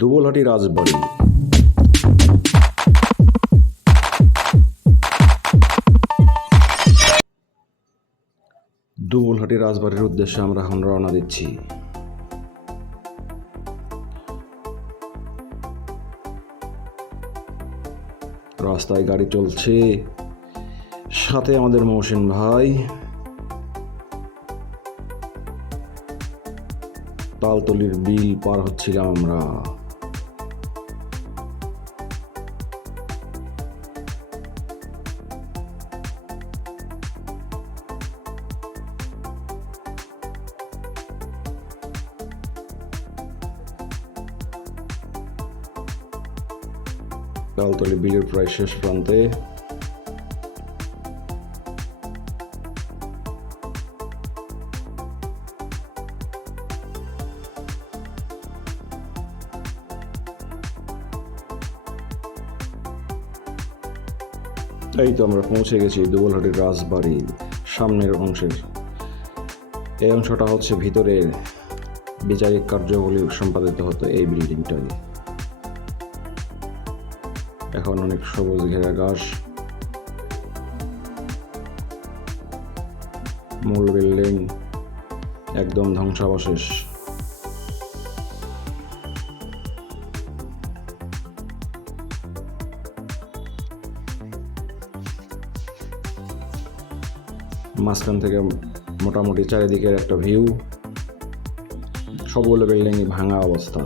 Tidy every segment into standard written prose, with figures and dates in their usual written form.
দুবলহাটি রাজবাড়ি। দুবলহাটি রাজবাড়ির উদ্দেশ্যে আমরা এখন রওনা দিচ্ছি। রাস্তায় গাড়ি চলছে, সাথে আমাদের মহসিন ভাই। তালতলির বিল পার হচ্ছিলাম আমরা। তালতলি বিলের প্রায় শেষ প্রান্তে। এই তো আমরা পৌঁছে গেছি দুবলহাটির রাজবাড়ির সামনের অংশের। এই অংশটা হচ্ছে ভিতরের বিচারিক কার্যগুলি সম্পাদিত হতো এই বিল্ডিংটায়। এখন অনেক সবুজ ঘেরা ঘাস। মূল বিল্ডিং একদম ধ্বংসাবশেষ। মাঝখান থেকে মোটামুটি চারিদিকের একটা ভিউ। সবগুলো বিল্ডিং ভাঙা অবস্থা।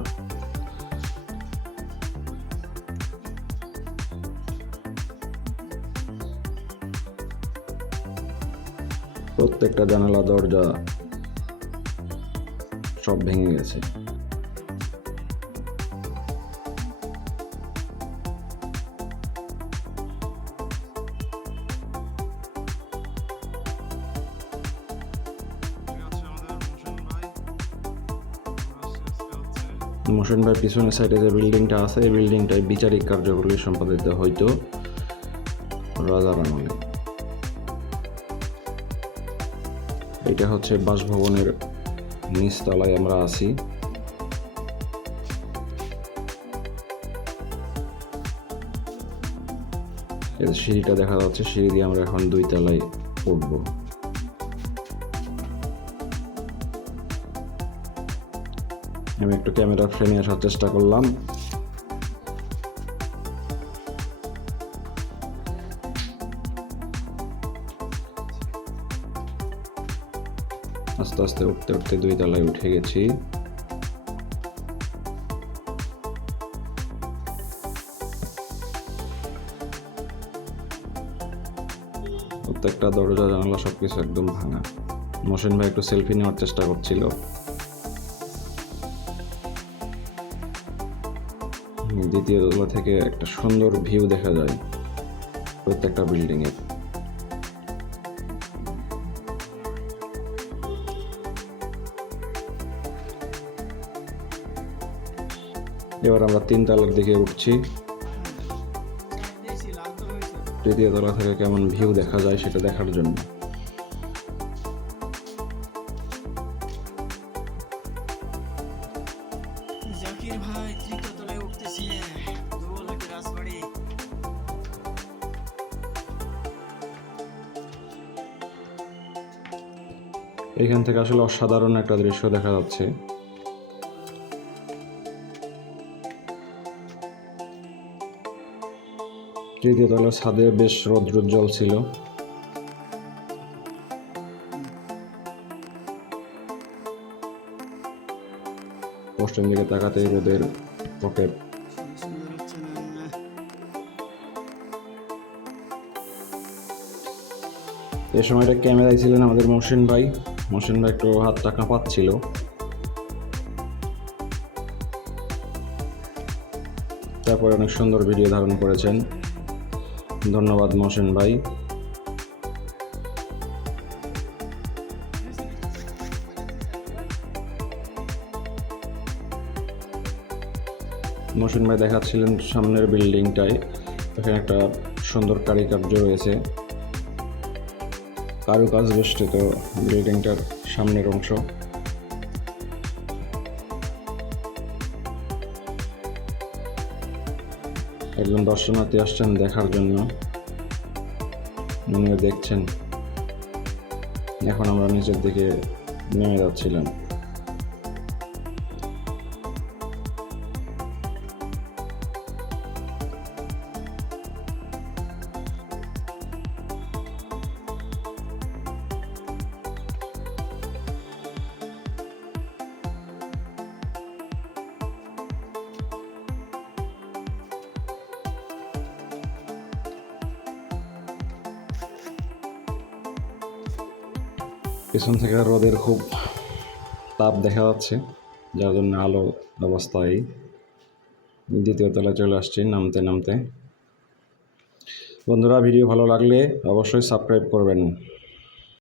প্রত্যেকটা জানালা দরজা সব ভেঙে গেছে। মহসিন ভাই পিছনের সাইডে যে বিল্ডিংটা আছে, এই বিল্ডিংটায় বিচারিক কার্যগুলি সম্পাদিত হইতো রাজার আমলে। এটা হচ্ছে বাসভবনের নিচতলায় আমরা আছি। সিঁড়িটা দেখা যাচ্ছে, সিঁড়ি দিয়ে আমরা এখন 2 তলায় উঠবো। আমি একটু ক্যামেরা ফ্রেমে আসার চেষ্টা করলাম। আস্তে আস্তে উঠতে উঠতে 2 তলায় উঠে গেছি। প্রত্যেকটা দরজা জানালা সবকিছু একদম ভাঙা। মহসিন ভাই একটু সেলফি নেওয়ার চেষ্টা করছিল। দ্বিতীয় তলা থেকে একটা সুন্দর ভিউ দেখা যায় প্রত্যেকটা বিল্ডিং এর। এবার আমরা 3 তলার দিকে উঠছি। তৃতীয় তলা থেকে কেমন ভিউ দেখা যায় সেটা দেখার জন্য। এখান থেকে আসলে অসাধারণ একটা দৃশ্য দেখা যাচ্ছে। তৃতীয় তলার ছাদে বেশ রৌদ্রোজ্জ্বল ছিল। পশ্চিম দিকে তাকাতেই রোদের প্রকোপ। এই সময়টা ক্যামেরায় ছিলেন আমাদের মহসিন ভাই। মহসিন ভাই একটু হাতটা কাঁপাচ্ছিল। তারপরে অনেক সুন্দর ভিডিও ধারণ করেছেন। ধন্যবাদ মহসিন ভাই। মহসিন ভাই দেখাচ্ছিলেন সামনের বিল্ডিংটায় এখানে একটা সুন্দর কারুকার্য রয়েছে। কারুকাজ বেষ্টিত বিল্ডিংটার সামনের অংশ। একজন দর্শনার্থী আসছেন দেখার জন্য, উনিও দেখছেন। এখন আমরা নিচের দিকে নেমে যাচ্ছিলাম। পিছন থেকে রোদের খুব তাপ দেখা যাচ্ছে, যার জন্য আলো অবস্থায় দ্বিতীয় তলায় চলে আসছি নামতে নামতে। বন্ধুরা, ভিডিও ভালো লাগলে অবশ্যই সাবস্ক্রাইব করবেন।